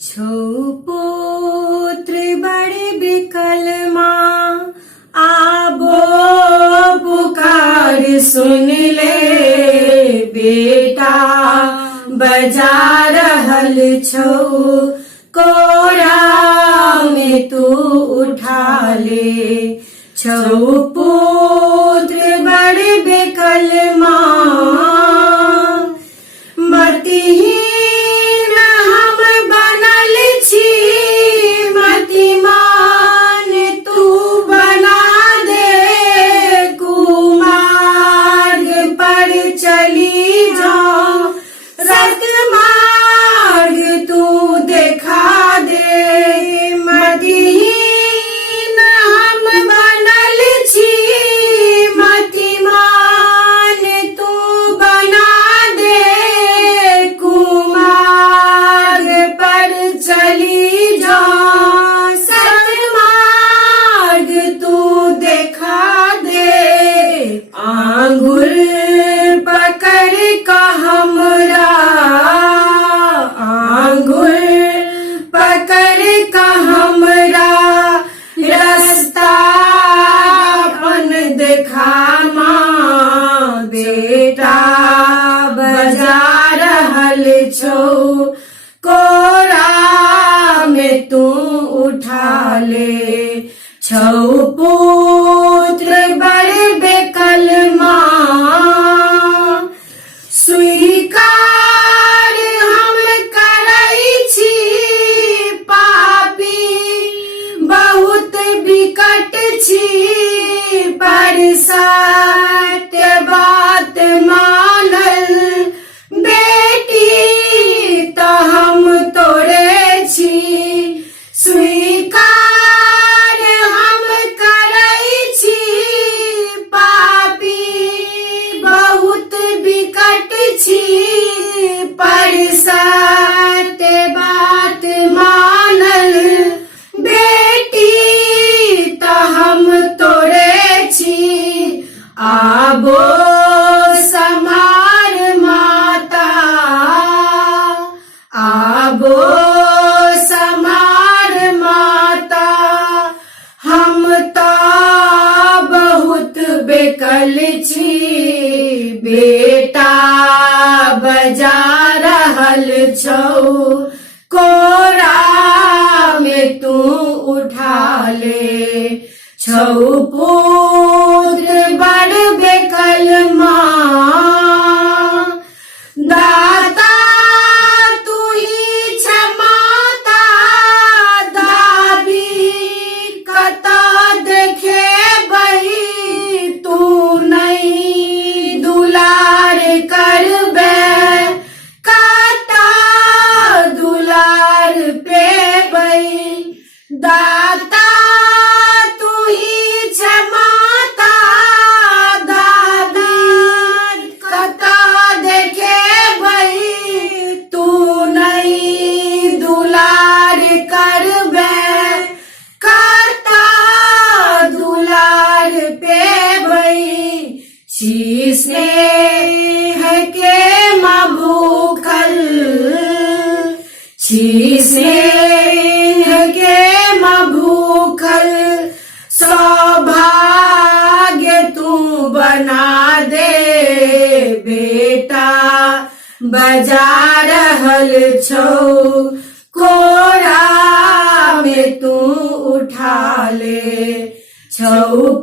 छौ पुत्र बड़े बिकल माँ, आबो पुकार सुन ले बेटा, बजा रहल छौ कोरा में तू उठा ले। छौ पुत्र बड़े बिकल माँ, मतिहीन हम बनल छी, मतिमान तू बना दे। कुमार्ग पर चली जाओ, सतमार्ग तू देखा दे। मतिहीन हम बनल छी, मतिमान तू बना दे। कुमार्ग पर चली जाओ, सतमार्ग तू देखा दे। आंगुर पकड़ का हमरा, आंगुर पकड़ का हमरा, रास्ता अपन देखा माँ। बेटा बजा रहल छौ कोरा में तू उठा ले। छौ पुत्र बड़े बेकल माँ, स्वीकार हम करै छी पापी, बहुत बिकट छी। पर सत्य बात मानल बेटी तो हम तोरे छी। स्वीकार हम करै छी पापी, बहुत बिकट छी। पर सत्य बात मानल बेटी तो हम तोरे छी। आबो समार माता, आबो समार माता, हम तो बहुत बेकल छी। बेटा बजा रहल छौ कोरा में तू उठा ले। छौ पुत्र बड़ बेकल माँ, दाता तू ही क्षमाता। दाबी कता देखे बही, तू नहीं दुलार करबे। कता दुलार पे बही, दाता तू ही क्षमाता। दादी कता देखे बही, तू नहीं दुलार करबे। कता दुलार पे बही, छी स्नेह के माँ भूखल, छी स्नेह के माँ भूखल। सौभाग्य तू बना दे बेटा, बजा रहल छौ कोरा में तू उठा ले। छौ